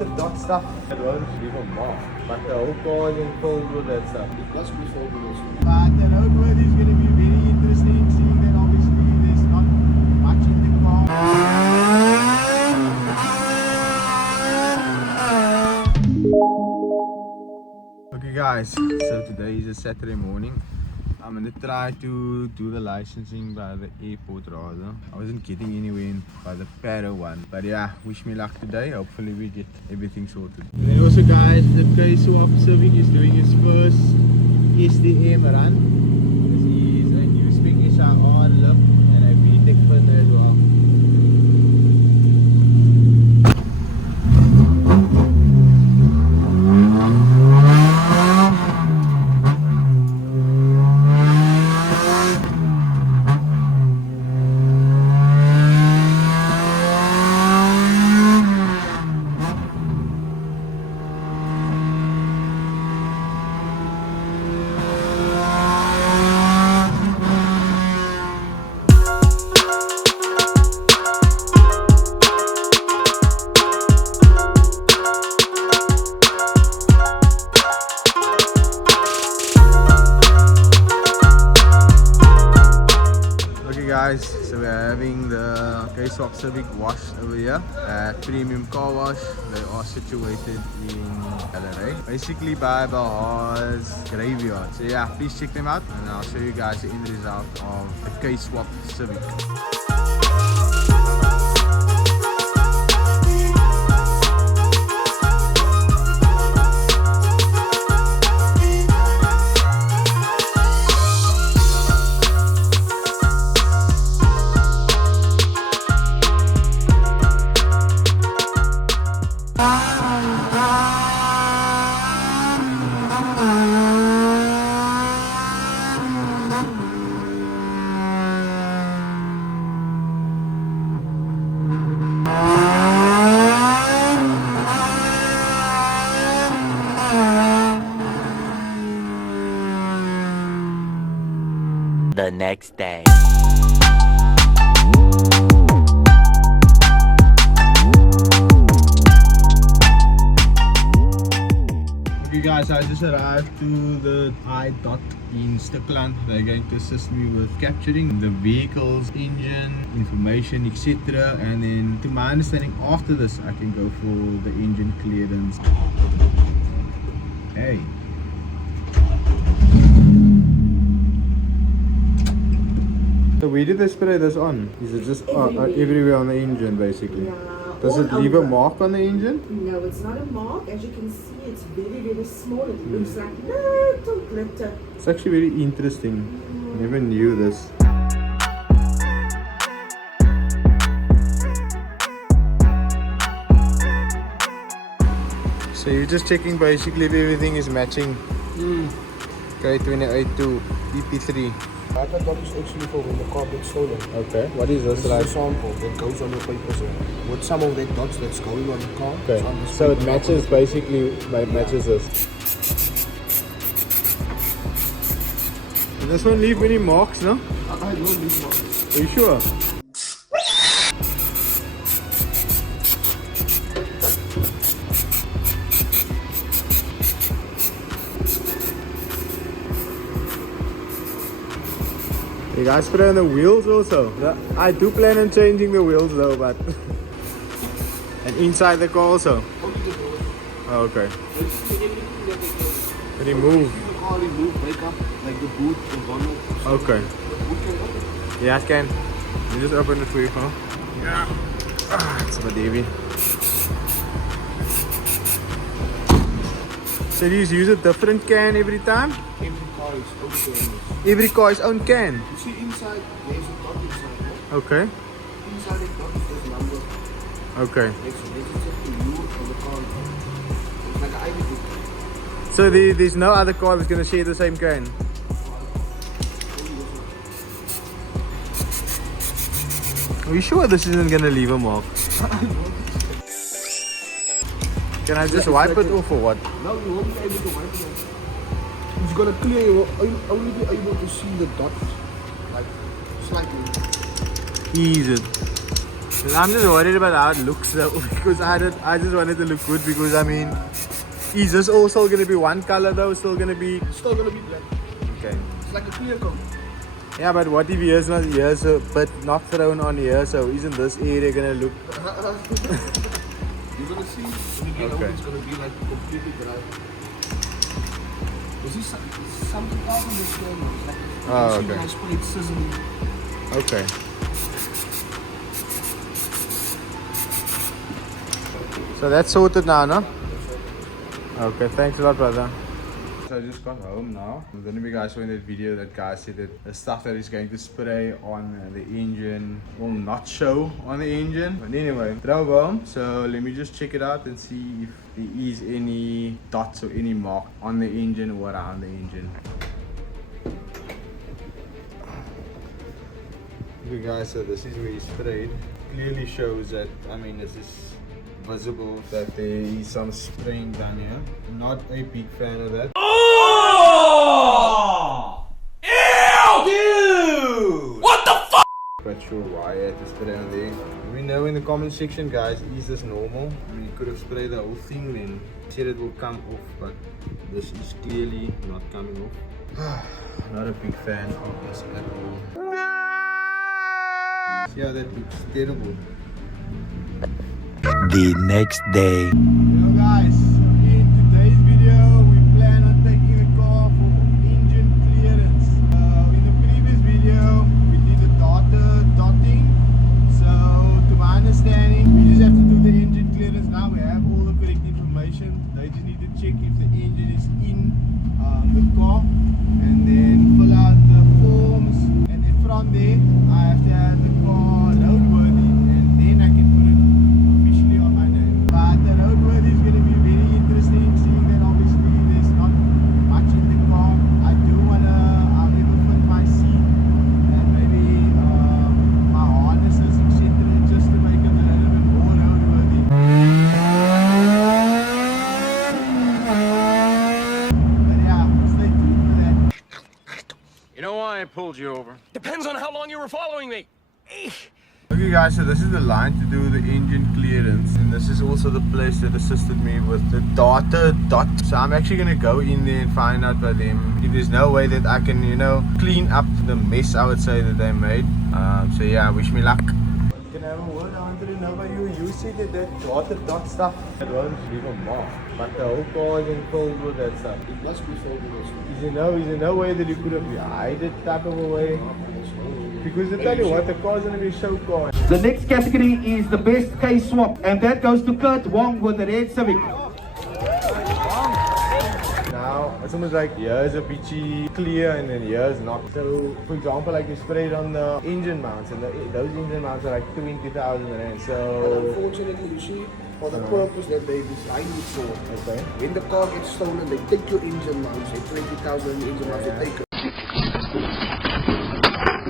the dot stuff, it won't leave a mark. But the whole car is filled with that stuff. It must be filled with this. But the roadworthy is going to be very interesting, seeing that obviously there's not much in the car. Okay guys, so today is a Saturday morning. I'm gonna try to do the licensing by the airport rather. I wasn't getting anywhere by the Para one. But yeah, wish me luck today. Hopefully we get everything sorted. And then also guys, the K-Swap Civic is doing its first SDM run. This is a new Spec SIR look and a VTEC filter as well. Guys, so we're having the K-Swap Civic washed over here at Premium Car Wash. They are situated in LRA, basically by Bahar's graveyard. So yeah, please check them out and I'll show you guys the end result of the K-Swap Civic. The next day. Okay guys, I just arrived to the ILOT in Stikland. They're going to assist me with capturing the vehicle's engine, information, etc. And then to my understanding, after this I can go for the engine clearance. Hey. So where did they spray this on? Is it just everywhere on the engine basically? Yeah. Does it leave a mark on the engine? No, it's not a mark. As you can see, it's very, very small. It looks like little glitter. It's actually very interesting. I never knew this. So you're just checking basically if everything is matching. K28 to EP3. That dot is actually for when the car gets stolen. Okay, what is this This like? is a sample that goes on the papers here. With some of that dots that's going on the car. Okay, it's on the so it paper. matches basically, matches this. And this won't leave any marks, no? I don't leave marks. Are you sure? You guys put it on the wheels also. I do plan on changing the wheels though, but and inside the car also. Oh, okay. Remove. The car remove, break up, like the boot, the bonnet. Okay. The boot can open. Yeah, it can. You just open it for you, huh? Yeah. It's a bit heavy. So you use a different can every time? Every car is open. Every car's own can? You see inside, there's a dot inside. No? Okay. Inside the dot is this number. Okay. Next to you on the car. It's like an ID book. So there's no other car that's going to share the same can? Are you sure this isn't going to leave a mark? Can I just wipe it off or what? No, you won't be able to wipe it off. It's gonna clear, you will only be able to see the dots, like slightly. Easy. I'm just worried about how it looks though, because I just want it to look good, because I mean, is this also going to be one color though? Still going to be black. okay. It's like a clear coat. Yeah, but what if here's not here's a bit not thrown on here, so isn't this area gonna look You're gonna see when you get home, it's gonna be like completely dry. You see something else on the floor now. It's like oh, you see okay. when I sprayed sizzling. okay. So that's sorted now, no? Okay, thanks a lot, brother. So I just got home now. I don't know if you guys saw in that video that guy said that the stuff that he's going to spray on the engine will not show on the engine. But anyway, drove home. So let me just check it out and see if there is any dots or any mark on the engine or around the engine. Okay guys, so this is where he sprayed. Clearly shows that, I mean, this is visible that there is some spraying done here. Not a big fan of that. Oh! Ew! Dude! What the fuck? Not sure why I had to spray on there. Let me know in the comment section, guys, is this normal? I mean, you could have sprayed the whole thing, then said it will come off, but this is clearly not coming off. Not a big fan of this at all. Yeah, that looks terrible. The next day. Hello guys, in today's video we plan on taking the car for engine clearance. In the previous video we did the dotting. So to my understanding we just have to do the engine clearance now. We have all the correct information. They just need to check if the engine is in the car and then fill out the forms, and then from there I have to have the car roadworthy, and then I can put it officially on my name. But the roadworthy is going to be very interesting, seeing that obviously there's not much in the car. I do want to maybe fit my seat and maybe my harnesses, etc., just to make it a little bit more roadworthy. But yeah, stay tuned for that. You know why I pulled you over? Depends on how long you were following me. Okay guys, so this is the line to do the engine clearance, and this is also the place that assisted me with the data dot. So I'm actually going to go in there and find out by them if there's no way that I can, you know, clean up the mess, I would say, that they made. So yeah, wish me luck. Can I have a word? I wanted to know about you. You said that data dot stuff, it won't leave a mark, but the whole car is filled with that stuff. It must be filled with this. Is there no way that you could have hide it type of a way? Because I tell you what, the car's going to be so car. The next category is the best case swap, and that goes to Kurt Wong with the red Civic. Now, it's almost like here's a peachy clear and then here's not. So, for example, like you sprayed on the engine mounts, and those engine mounts are like 20,000 rand. So, Unfortunately, you see, for the purpose that they designed it for, okay. when the car gets stolen, they take your engine mounts, they 20,000 engine mounts, they take it.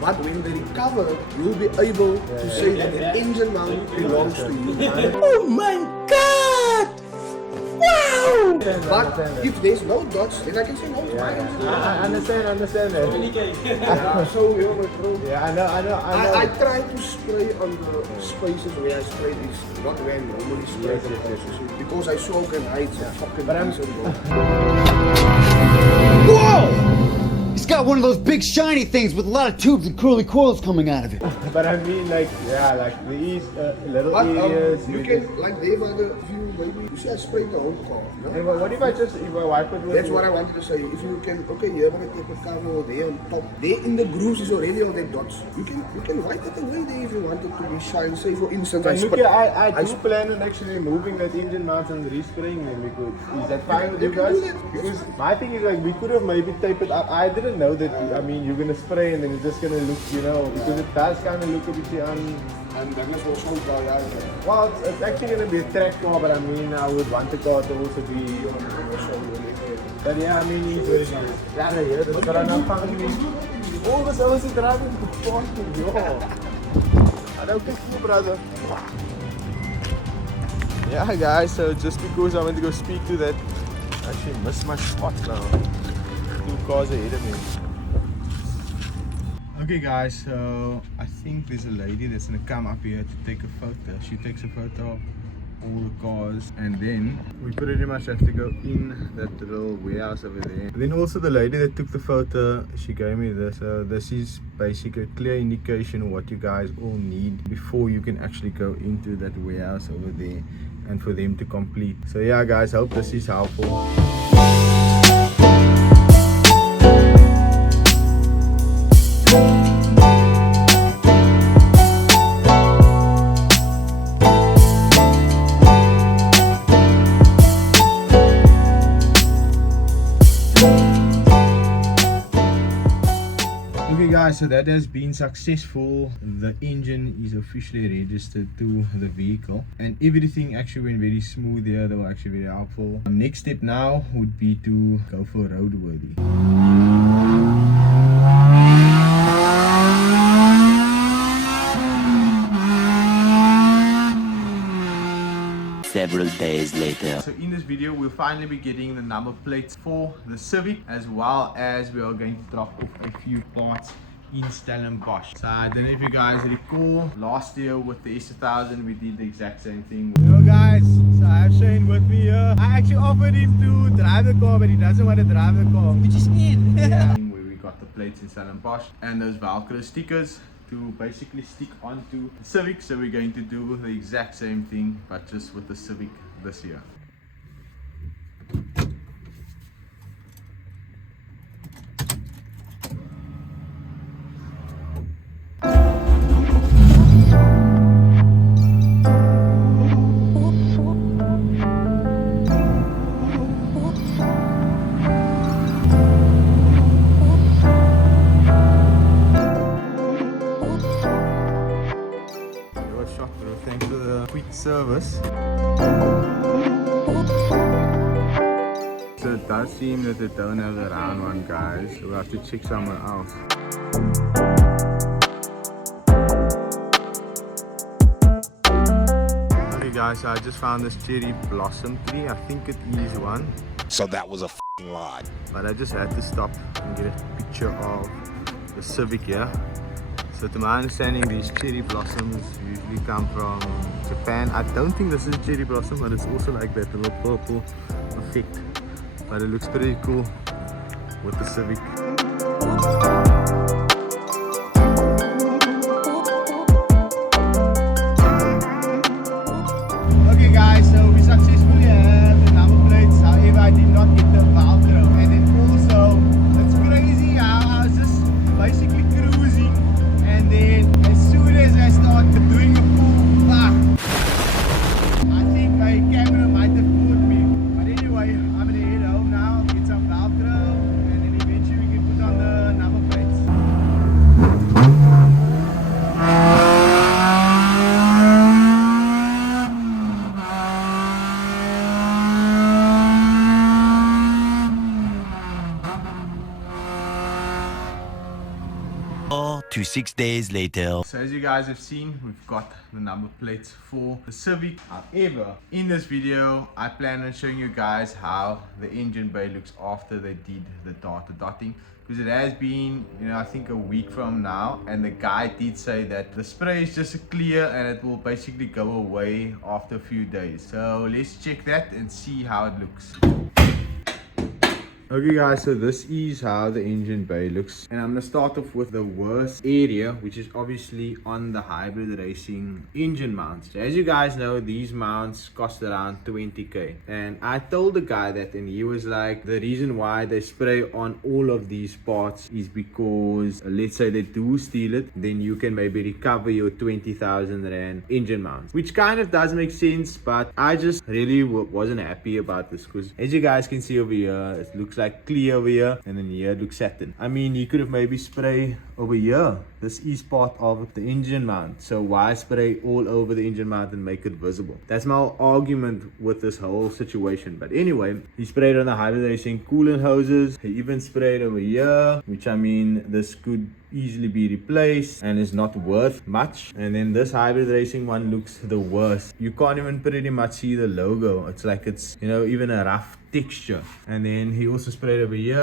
But when they recover, you'll be able to say that the engine mount belongs to you. Oh my God! Wow! But if there's no dots, then I can say no, it's mine. I understand that. So, you know, bro, Yeah, I know. I try to spray on the spaces where I sprayed is not where I normally spray. Yes. Because I so can hide some fucking But I'm- reason, bro. Whoa! He's got one of those big shiny things with a lot of tubes and curly coils coming out of it. But I mean, like, yeah, like these little But areas. you can, like they were the view, maybe, you see I sprayed the whole car, you know? And what if I wipe it with? That's what I wanted to say. If you can, okay, you're gonna take a cover there on top. There in the grooves is already all the dots. You can wipe it away there if you want it to be shine. Say for instance, And look here, I do plan on actually removing that engine mount and respraying them, because is that fine with you guys? Because my thing is, like, we could have maybe taped it up. I didn't know that. I mean, you're gonna spray and then it's just gonna look, you know, because it does kind of look a bit and that is also dry. well, it's actually gonna be a track car, but I mean, I would want the car to also be. But yeah, I mean, it's very nice. Yeah, yeah, that's what I'm fucking. All this else is driving to fucking yo. I don't think you, brother. Yeah, guys. So just because I went to go speak to that, I actually missed my spot now. 2 cars ahead of me. Okay guys, so I think there's a lady that's gonna come up here to take a photo. She takes a photo of all the cars and then we pretty much have to go in that little warehouse over there. And then also the lady that took the photo, she gave me this. So this is basically a clear indication of what you guys all need before you can actually go into that warehouse over there and for them to complete. So yeah guys, hope this is helpful. Guys, so that has been successful. The engine is officially registered to the vehicle and everything actually went very smooth here. They were actually very helpful. Next step now would be to go for roadworthy. Several days later. So in this video we'll finally be getting the number plates for the Civic, as well as we are going to drop off a few parts in Stellenbosch. So I don't know if you guys recall, last year with the S1000 we did the exact same thing. Hello guys, so I have Shane with me here. I actually offered him to drive the car, but he doesn't want to drive the car, which is in. Yeah. Where we got the plates in Stellenbosch and those Velcro stickers to basically stick onto the Civic. So we're going to do the exact same thing but just with the Civic this year. Thanks for the quick service. So it does seem that they don't have the round one, guys. So we'll have to check somewhere else. Okay guys, so I just found this cherry blossom tree. I think it is one. So that was a f***ing lie. But I just had to stop and get a picture of the Civic here. So to my understanding, these cherry blossoms usually come from Japan. I don't think this is cherry blossom, but it's also like that little purple effect. But it looks pretty cool with the Civic. Okay guys, so we successfully have the number plates. However, I did not get the Velcro. And then also, it's crazy how I was just basically cruising. And then as soon as I started doing a full back, I think my camera might have caught me. But anyway, I'm gonna head home now, get some Velcro, and then eventually we can put on the number plates. To 6 days later. So as you guys have seen, we've got the number plates for the Civic. However, in this video, I plan on showing you guys how the engine bay looks after they did the dotting. Because it has been, I think a week from now, and the guy did say that the spray is just a clear and it will basically go away after a few days. So let's check that and see how it looks. Okay guys, so this is how the engine bay looks, and I'm going to start off with the worst area, which is obviously on the hybrid racing engine mounts. So as you guys know, these mounts cost around 20k, and I told the guy that, and he was like, the reason why they spray on all of these parts is because let's say they do steal it, then you can maybe recover your 20,000 rand engine mounts, which kind of does make sense. But I just really wasn't happy about this, because as you guys can see over here, it looks like clear over here, and then here it looks satin. I mean, you could have maybe spray over here. This is part of the engine mount, so why spray all over the engine mount and make it visible? That's my argument with this whole situation. But anyway, he sprayed on the hybrid racing coolant hoses. He even sprayed over here, which I mean, this could easily be replaced and is not worth much. And then this hybrid racing one looks the worst. You can't even pretty much see the logo. It's like it's, you know, even a rough texture. And then he also sprayed over here,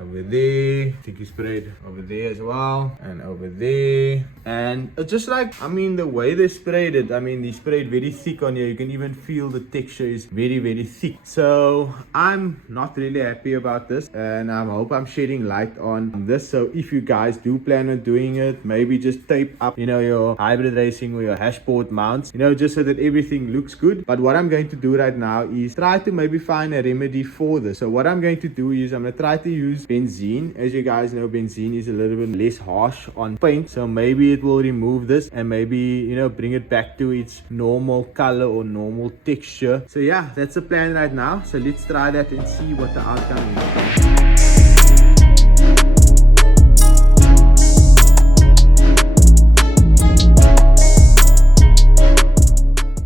over there. I think he sprayed over there as well, and over there. And it's just like, I mean, the way they sprayed it, I mean, they sprayed very thick on here. You can even feel the texture is very, very thick. So I'm not really happy about this, and I hope I'm shedding light on this. So if you guys do plan on doing it, maybe just tape up, you know, your hybrid racing or your hashboard mounts, you know, just so that everything looks good. But what I'm going to do right now is try to maybe find a remedy for this. So what I'm going to do is I'm going to try to use benzene. As you guys know, benzene is a little bit less harsh on paint, so maybe it will remove this and maybe, you know, bring it back to its normal color or normal texture. So yeah, that's the plan right now. So let's try that and see what the outcome is.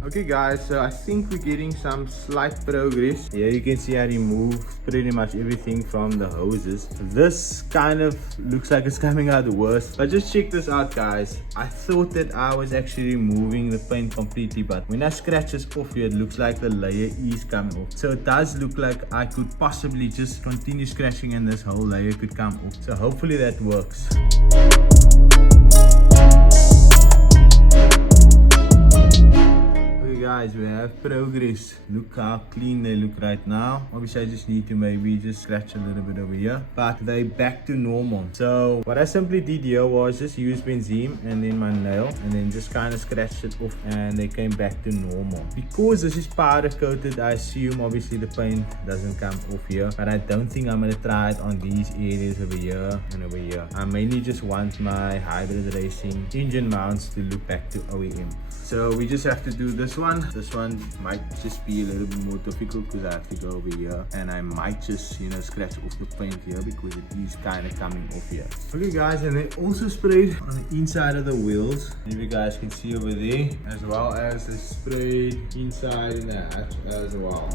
Okay guys, so I think we're getting some slight progress. Here you can see I removed pretty much everything from the hoses. This kind of looks like it's coming out worse, but just check this out guys. I thought that I was actually removing the paint completely, but when I scratch this off here, it looks like the layer is coming off. So it does look like I could possibly just continue scratching and this whole layer could come off. So hopefully that works. Guys, we have progress. Look how clean they look right now. Obviously I just need to maybe just scratch a little bit over here, but they back to normal. So what I simply did here was just use benzene and then my nail and then just kind of scratched it off and they came back to normal. Because this is powder coated, I assume obviously the paint doesn't come off here, but I don't think I'm going to try it on these areas over here and over here. I mainly just want my hybrid racing engine mounts to look back to OEM. So we just have to do this one. This one might just be a little bit more difficult because I have to go over here and I might just, you know, scratch off the paint here because it is kind of coming off here. Okay guys, and they also sprayed on the inside of the wheels, if you guys can see over there, as well as they sprayed inside in the hatch as well.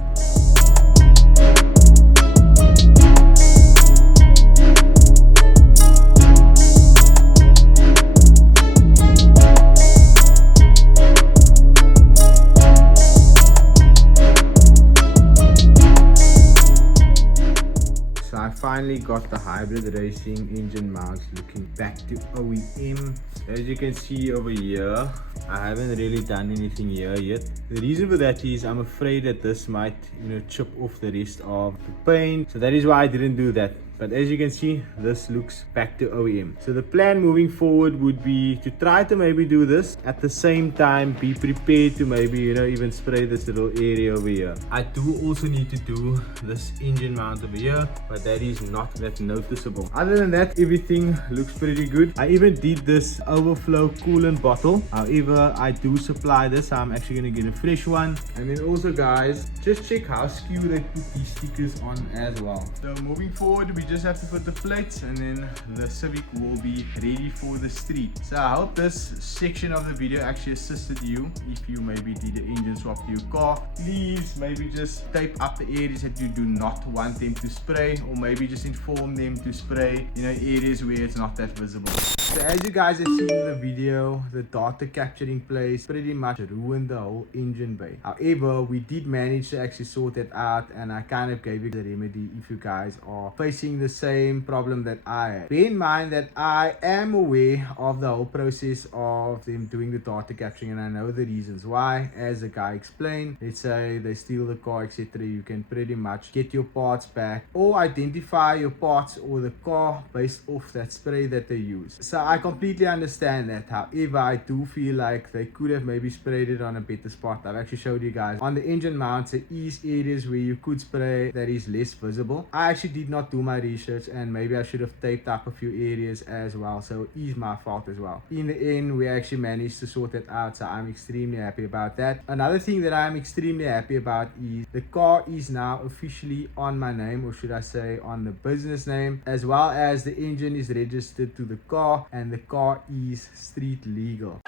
Finally got the hybrid racing engine mounts looking back to OEM. As you can see over here, I haven't really done anything here yet. The reason for that is I'm afraid that this might, you know, chip off the rest of the paint. So that is why I didn't do that. But as you can see, this looks back to OEM. So the plan moving forward would be to try to maybe do this. At the same time, be prepared to maybe, you know, even spray this little area over here. I do also need to do this engine mount over here, but that is not that noticeable. Other than that, everything looks pretty good. I even did this overflow coolant bottle. However, I do supply this. I'm actually going to get a fresh one. And then also guys, just check how skew they put these stickers on as well. So moving forward, we just have to put the plates and then the Civic will be ready for the street. So I hope this section of the video actually assisted you. If you maybe did an engine swap to your car, please maybe just tape up the areas that you do not want them to spray, or maybe just inform them to spray, you know, areas where it's not that visible. So as you guys have seen in the video, the data capturing place pretty much ruined the whole engine bay. However, we did manage to actually sort that out, and I kind of gave it a remedy if you guys are facing the same problem that I had. Bear in mind that I am aware of the whole process of them doing the data capturing, and I know the reasons why. As the guy explained, let's say they steal the car, etc., you can pretty much get your parts back or identify your parts or the car based off that spray that they use. So I completely understand that. However, I do feel like they could have maybe sprayed it on a better spot. I've actually showed you guys on the engine mounts there is areas where you could spray that is less visible. I actually did not do my research, and maybe I should have taped up a few areas as well, so it is my fault as well. In the end, we actually managed to sort it out, so I'm extremely happy about that. Another thing that I'm extremely happy about is the car is now officially on my name, or should I say on the business name, as well as the engine is registered to the car and the car is street legal.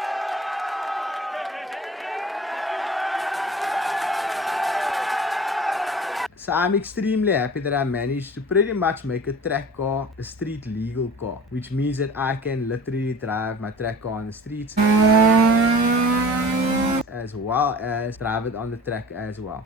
So So I'm extremely happy that I managed to pretty much make a track car a street legal car, which means that I can literally drive my track car on the streets as well as drive it on the track as well.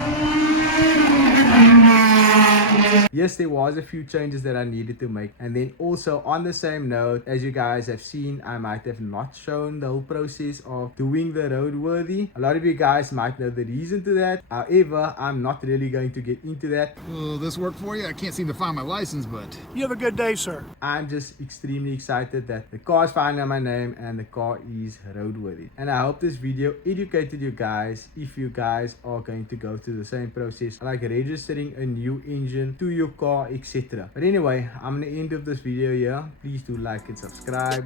Yes, there was a few changes that I needed to make, and then also on the same note, as you guys have seen, I might have not shown the whole process of doing the roadworthy. A lot of you guys might know the reason to that. However, I'm not really going to get into that. Will this work for you? I can't seem to find my license, but... You have a good day, sir. I'm just extremely excited that the car is finally on my name and the car is roadworthy. And I hope this video educated you guys if you guys are going to go through the same process like registering a new engine to your car, etc. But anyway, I'm gonna end of this video here. Please do like and subscribe.